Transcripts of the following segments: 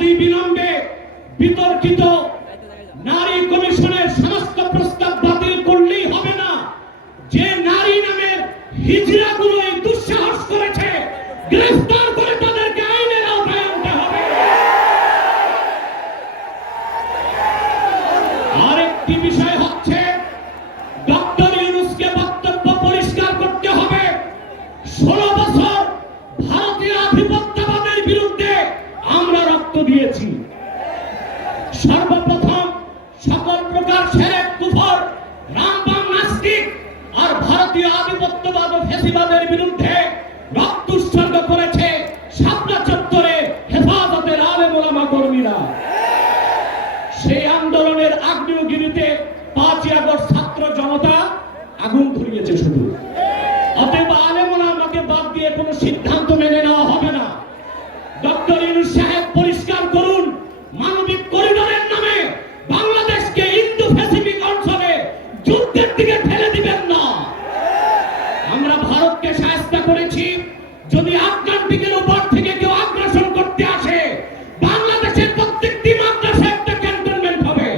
অনতি বিলম্বে বিতর্কিত নারী কমিশনের সমস্ত প্রস্তাব বাতিল করলেই হবে না। যে নারী নামের হিজড়াগুলো এই দুঃসাহস করেছে, গ্রেফতার করে তাদেরকে আইনের আওতায় আনতে হবে। আরেকটি বিষয় সেরেক কুফর রামবাম নাস্তিক আর ভারতীয় আধিপত্যবাদ ও ফেসিবাদের বিরুদ্ধে রক্ত উৎসর্গ করেছে শাপলা চত্বরে হেফাজতের আলে মোলামা কর্মীরা। সেই আন্দোলনের আগ্নেয়গিরিতে পাঁচই আগস্ট ছাত্র জনতা আগুন ধরিয়েছে শুধু। সাহায্য করেছি, যদি আটলান্টিকের উপর থেকে কেউ আগ্রাসন করতে আসে, বাংলাদেশের প্রত্যেকটি মাদ্রাসা একটা ক্যান্টনমেন্ট হবে।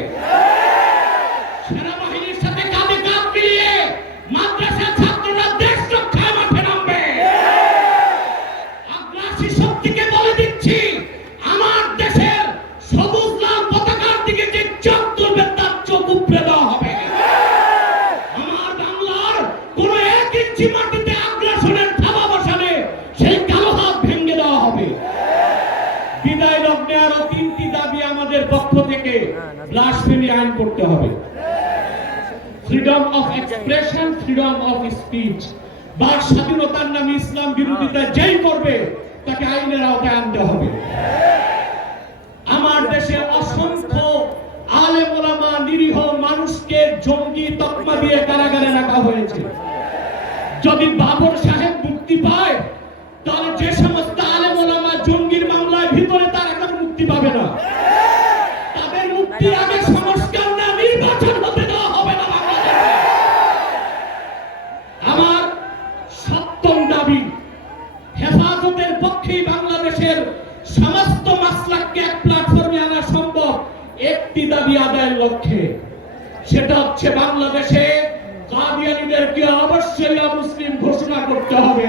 সেনাবাহিনীর সাথে কাঁধে কাঁধ মিলিয়ে মাদ্রাসা ছাত্ররা দেশ রক্ষায় মাঠে নামবে। আগ্রাসী শক্তিকে বলে দিচ্ছি, আমার দেশের সবুজ লাল পতাকার দিকে যে চোখ তুলবে, তার চোখ উপড়ে দেওয়া হবে। আমার বাংলার কোন এক ইঞ্চি মাটিতে আমাদের পক্ষ থেকে ব্লাসফেমি আইন করতে হবে। Freedom of expression freedom of speech বাক স্বাধীনতার নামে ইসলাম বিরোধিতা যেই করবে, তাকে আইনের আওতায় আনতে হবে। আমার দেশে অসংখ্য আলে ওলামা, নিরীহ মানুষকে জঙ্গি তকমা দিয়ে কারাগারে রাখা হয়েছে। যদি বাবর সাহেব মুক্তি পায়, তাহলে যে তাদের আগে সংস্কার না, নির্বাচন হতে দেওয়া হবে না বাংলাদেশে। আমার সপ্তম দাবি, হেফাজতের পক্ষেই বাংলাদেশের সমস্ত মাসলাককে এক প্ল্যাটফর্মে আনা সম্ভব, একটি দাবি আদায়ের লক্ষ্যে। সেটা হচ্ছে বাংলাদেশে কাদিয়ানিদেরকে অবশ্যই মুসলিম ঘোষণা করতে হবে।